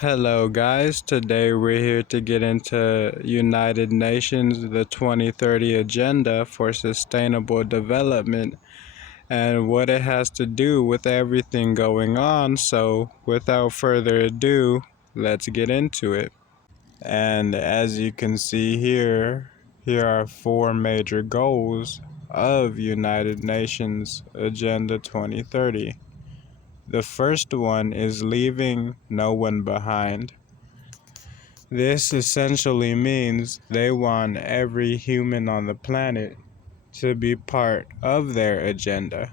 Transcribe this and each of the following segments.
Hello guys, today we're here to get into United Nations, the 2030 Agenda for Sustainable Development and what it has to do with everything going on. So without further ado, let's get into it. And as you can see here are four major goals of United Nations Agenda 2030. The first one is leaving no one behind. This essentially means they want every human on the planet to be part of their agenda.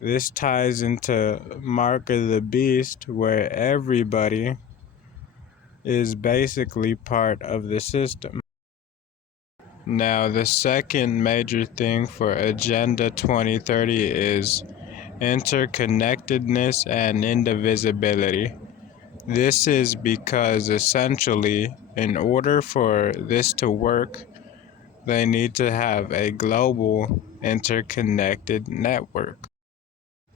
This ties into Mark of the Beast, where everybody is basically part of the system. Now, the second major thing for Agenda 2030 is interconnectedness and indivisibility. This is because essentially, in order for this to work, they need to have a global interconnected network.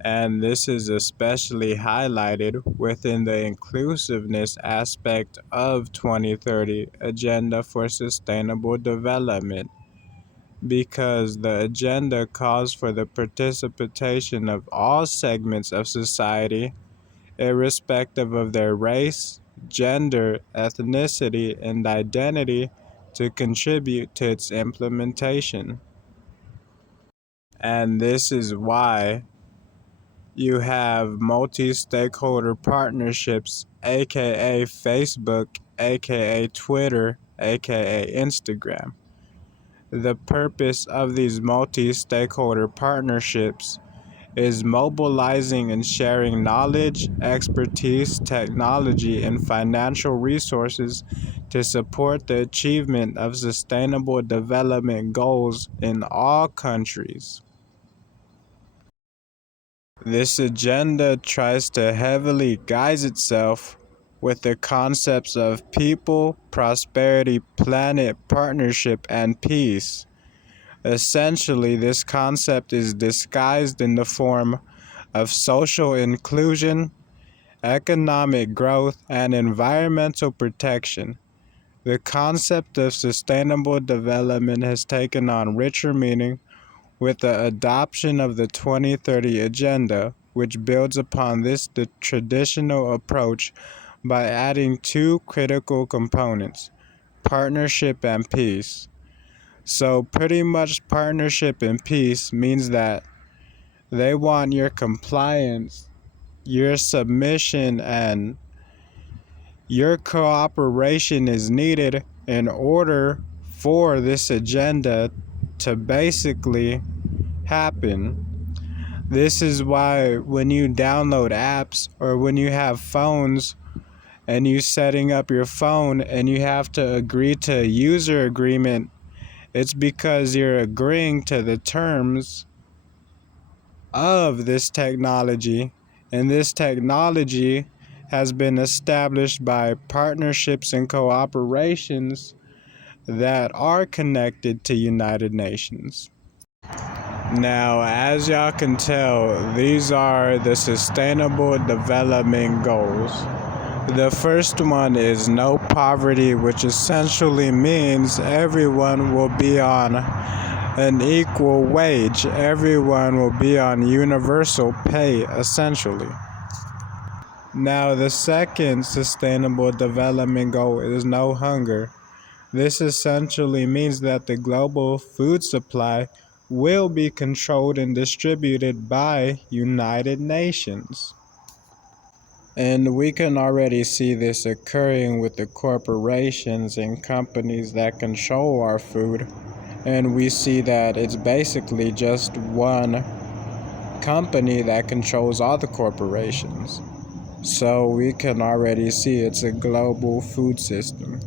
And this is especially highlighted within the inclusiveness aspect of 2030 Agenda for Sustainable Development, because the agenda calls for the participation of all segments of society irrespective of their race, gender, ethnicity, and identity, to contribute to its implementation. And this is why you have multi stakeholder partnerships, aka Facebook, aka Twitter, aka Instagram. The purpose of these multi stakeholder partnerships is mobilizing and sharing knowledge, expertise, technology, and financial resources to support the achievement of sustainable development goals in all countries. This agenda tries to heavily guise itself with the concepts of people, prosperity, planet, partnership, and peace. Essentially, this concept is disguised in the form of social inclusion, economic growth, and environmental protection. The concept of sustainable development has taken on richer meaning with the adoption of the 2030 Agenda, which builds upon this the traditional approach by adding two critical components: partnership and peace. So, pretty much, partnership and peace means that they want your compliance, your submission, and your cooperation is needed in order for this agenda to basically happen. This is why when you download apps or when you have phones and you setting up your phone and you have to agree to a user agreement, it's because you're agreeing to the terms of this technology, and this technology has been established by partnerships and cooperations that are connected to United Nations. Now, as y'all can tell, these are the Sustainable Development Goals. The first one is no poverty, which essentially means everyone will be on an equal wage. Everyone will be on universal pay, essentially. Now, the second Sustainable Development Goal is no hunger. This essentially means that the global food supply will be controlled and distributed by United Nations. And we can already see this occurring with the corporations and companies that control our food. And we see that it's basically just one company that controls all the corporations. So we can already see it's a global food system.